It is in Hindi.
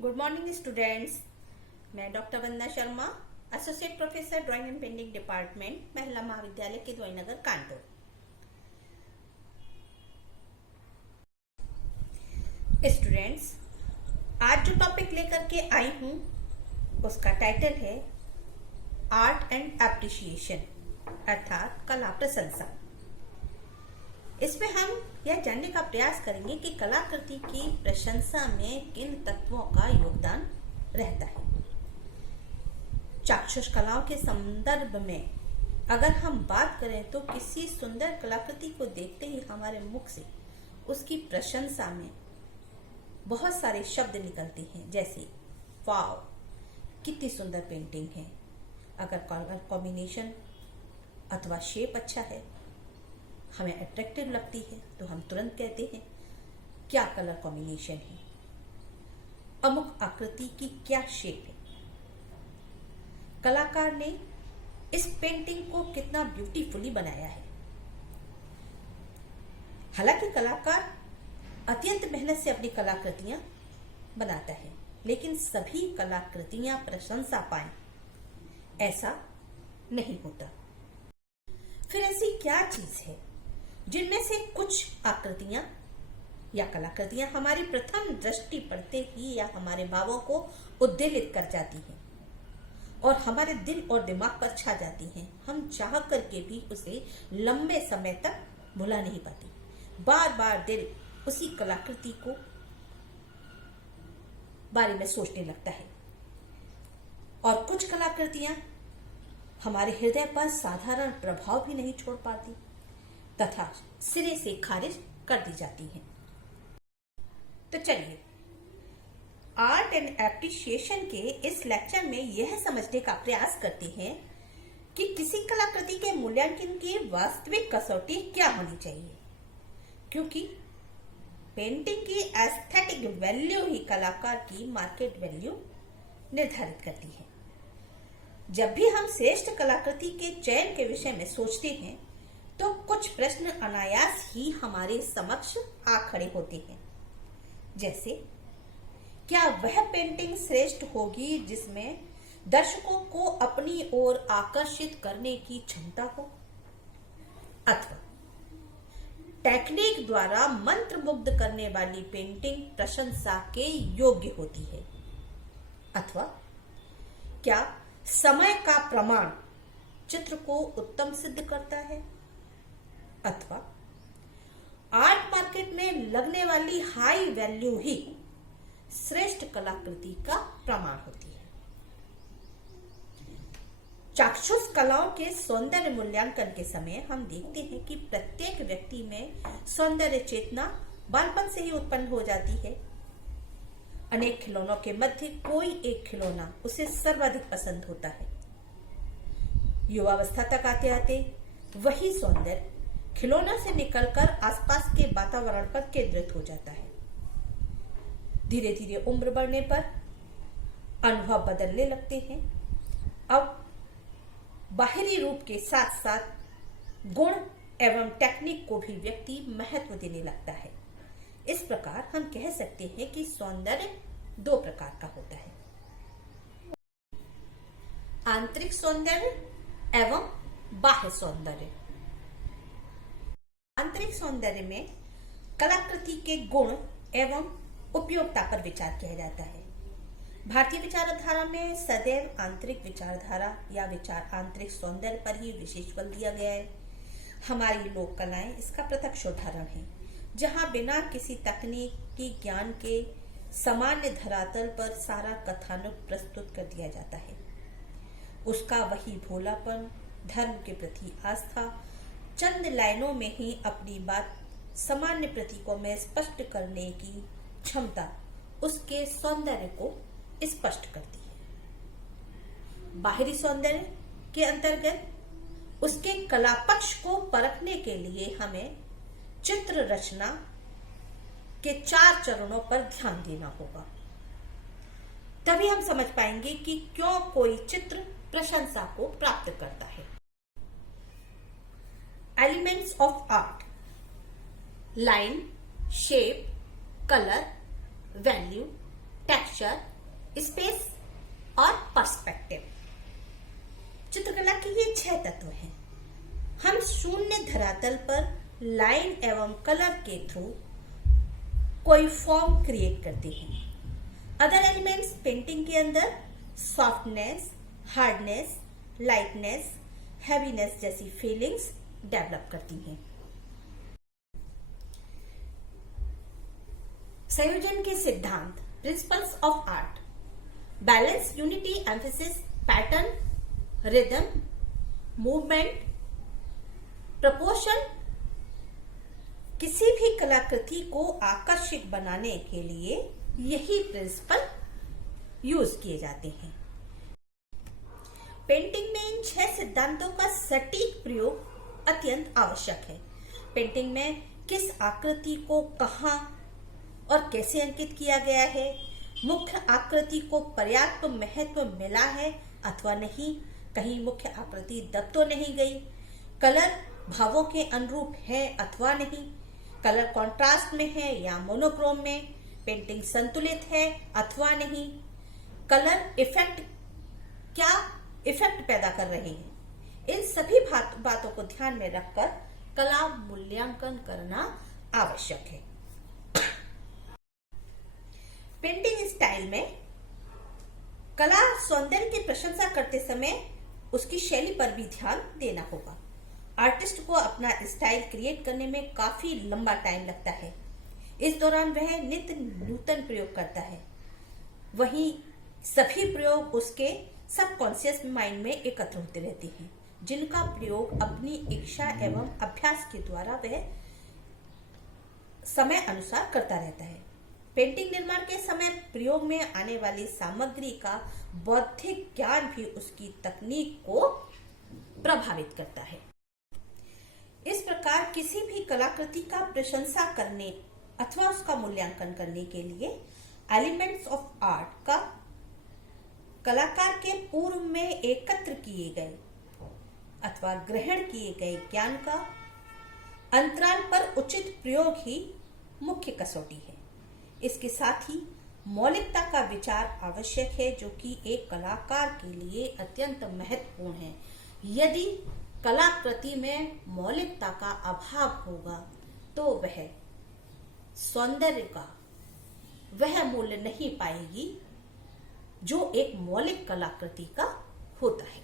Good morning students. मैं doctor Vandana Sharma, associate professor drawing and painting department, महिला महाविद्यालय के द्वाईनगर, कानपुर। स्टूडेंट्स, आज जो टॉपिक लेकर के आई हूं उसका टाइटल है आर्ट एंड एप्रिशिएशन, अर्थात कला प्रशंसा। इसमें हम यह जानने का प्रयास करेंगे कि कलाकृति की प्रशंसा में किन तत्वों का योगदान रहता है। चाक्षुष कलाओं के संदर्भ में अगर हम बात करें तो किसी सुंदर कलाकृति को देखते ही हमारे मुख से उसकी प्रशंसा में बहुत सारे शब्द निकलते हैं, जैसे वाव, कितनी सुंदर पेंटिंग है। अगर कलर कॉम्बिनेशन अथवा शेप अच्छा है, हमें अट्रैक्टिव लगती है, तो हम तुरंत कहते हैं क्या कलर कॉम्बिनेशन है, अमुक आकृति की क्या शेप है, कलाकार ने इस पेंटिंग को कितना ब्यूटीफुली बनाया है। हालांकि कलाकार अत्यंत मेहनत से अपनी कलाकृतियां बनाता है, लेकिन सभी कलाकृतियां प्रशंसा पाएं ऐसा नहीं होता। फिर ऐसी क्या चीज है जिनमें से कुछ आकृतियां या कलाकृतियां हमारी प्रथम दृष्टि पड़ते ही या हमारे भावों को उद्वेलित कर जाती हैं और हमारे दिल और दिमाग पर छा जाती हैं। हम चाह करके भी उसे लंबे समय तक भुला नहीं पाते। बार बार दिल उसी कलाकृति को बारे में सोचने लगता है। और कुछ कलाकृतियां हमारे हृदय पर साधारण प्रभाव भी नहीं छोड़ पाती तथा सिरे से खारिज कर दी जाती हैं। तो चलिए, आर्ट एंड एप्रिशिएशन के इस लेक्चर में यह समझने का प्रयास करते हैं कि किसी कलाकृति के मूल्यांकन की वास्तविक कसौटी क्या होनी चाहिए, क्योंकि पेंटिंग की एस्थेटिक वैल्यू ही कलाकार की मार्केट वैल्यू निर्धारित करती है। जब भी हम श्रेष्ठ कलाकृति के चयन के विषय में सोचते हैं तो कुछ प्रश्न अनायास ही हमारे समक्ष आ खड़े होते हैं, जैसे क्या वह पेंटिंग श्रेष्ठ होगी जिसमें दर्शकों को अपनी ओर आकर्षित करने की क्षमता हो, अथवा टेक्निक द्वारा मंत्रमुग्ध करने वाली पेंटिंग प्रशंसा के योग्य होती है, अथवा क्या समय का प्रमाण चित्र को उत्तम सिद्ध करता है, अथवा आर्ट मार्केट में लगने वाली हाई वैल्यू ही श्रेष्ठ कलाकृति का प्रमाण होती है। चाक्षुष कलाओं के सौंदर्य मूल्यांकन के समय हम देखते हैं कि प्रत्येक व्यक्ति में सौंदर्य चेतना बालपन से ही उत्पन्न हो जाती है। अनेक खिलौनों के मध्य कोई एक खिलौना उसे सर्वाधिक पसंद होता है। युवावस्था तक आते आते वही सौंदर्य खिलौना से निकलकर आसपास के वातावरण पर केंद्रित हो जाता है। धीरे धीरे उम्र बढ़ने पर अनुभव बदलने लगते हैं। अब बाहरी रूप के साथ साथ गुण एवं टेक्निक को भी व्यक्ति महत्व देने लगता है। इस प्रकार हम कह सकते हैं कि सौंदर्य दो प्रकार का होता है, आंतरिक सौंदर्य एवं बाह्य सौंदर्य। आंतरिक सौंदर्य में कलाकृति के गुण एवं उपयोगिता पर विचार किया जाता है। भारतीय विचारधारा में सदैव आंतरिक विचारधारा या विचार आंतरिक सौंदर्य पर ही विशेष बल दिया गया है। हमारी लोक कलाएं इसका प्रत्यक्ष उदाहरण है, जहां बिना किसी तकनीकी ज्ञान के सामान्य धरातल पर सारा कथानक प्रस्तुत कर दिया जाता है। उसका वही भोलापन, धर्म के प्रति आस्था, चंद लाइनों में ही अपनी बात सामान्य प्रतीकों में स्पष्ट करने की क्षमता उसके सौंदर्य को स्पष्ट करती है। बाहरी सौंदर्य के अंतर्गत उसके कला पक्ष को परखने के लिए हमें चित्र रचना के 4 चरणों पर ध्यान देना होगा। तभी हम समझ पाएंगे कि क्यों कोई चित्र प्रशंसा को प्राप्त करता है। Elements of art: line, shape, colour, value, texture. Texture, space और पर्सपेक्टिव। चित्रकला के ये 6 तत्व हैं। हम शून्य धरातल पर लाइन एवं कलर के थ्रू कोई फॉर्म क्रिएट करते हैं। अदर एलिमेंट्स पेंटिंग के अंदर सॉफ्टनेस, हार्डनेस, लाइटनेस, हैवीनेस जैसी फीलिंग्स डेवलप करती हैं। संयोजन के सिद्धांत, principles of art, balance, unity, emphasis, pattern, rhythm, movement, proportion. किसी भी कलाकृति को आकर्षक बनाने के लिए यही प्रिंसिपल यूज किए जाते हैं। पेंटिंग में इन 6 सिद्धांतों का सटीक प्रयोग अत्यंत आवश्यक है। पेंटिंग में किस आकृति को कहां और कैसे अंकित किया गया है, मुख्य आकृति को पर्याप्त महत्व मिला है अथवा नहीं, कहीं मुख्य आकृति दब तो नहीं गई, कलर भावों के अनुरूप है अथवा नहीं, कलर कॉन्ट्रास्ट में है या मोनोक्रोम में, पेंटिंग संतुलित है अथवा नहीं, कलर इफेक्ट क्या इफेक्ट पैदा कर रहे हैं। इन सभी बातों को ध्यान में रखकर कला मूल्यांकन करना आवश्यक है। पेंटिंग स्टाइल में कला सौंदर्य की प्रशंसा करते समय उसकी शैली पर भी ध्यान देना होगा। आर्टिस्ट को अपना स्टाइल क्रिएट करने में काफी लंबा टाइम लगता है। इस दौरान वह नित्य नूतन प्रयोग करता है। वहीं सभी प्रयोग उसके सबकॉन्शियस माइंड में एकत्र होते रहते हैं, जिनका प्रयोग अपनी इच्छा एवं अभ्यास के द्वारा वह समय अनुसार करता रहता है। पेंटिंग निर्माण के समय प्रयोग में आने वाली सामग्री का बौद्धिक ज्ञान भी उसकी तकनीक को प्रभावित करता है। इस प्रकार किसी भी कलाकृति का प्रशंसा करने अथवा उसका मूल्यांकन करने के लिए एलिमेंट्स ऑफ आर्ट का कलाकार के पूर्व में एकत्र किए गए अथवा ग्रहण किए गए ज्ञान का अंतराल पर उचित प्रयोग ही मुख्य कसौटी है। इसके साथ ही मौलिकता का विचार आवश्यक है, जो कि एक कलाकार के लिए अत्यंत महत्वपूर्ण है। यदि कलाकृति में मौलिकता का अभाव होगा तो वह सौंदर्य का वह मूल्य नहीं पाएगी जो एक मौलिक कलाकृति का होता है।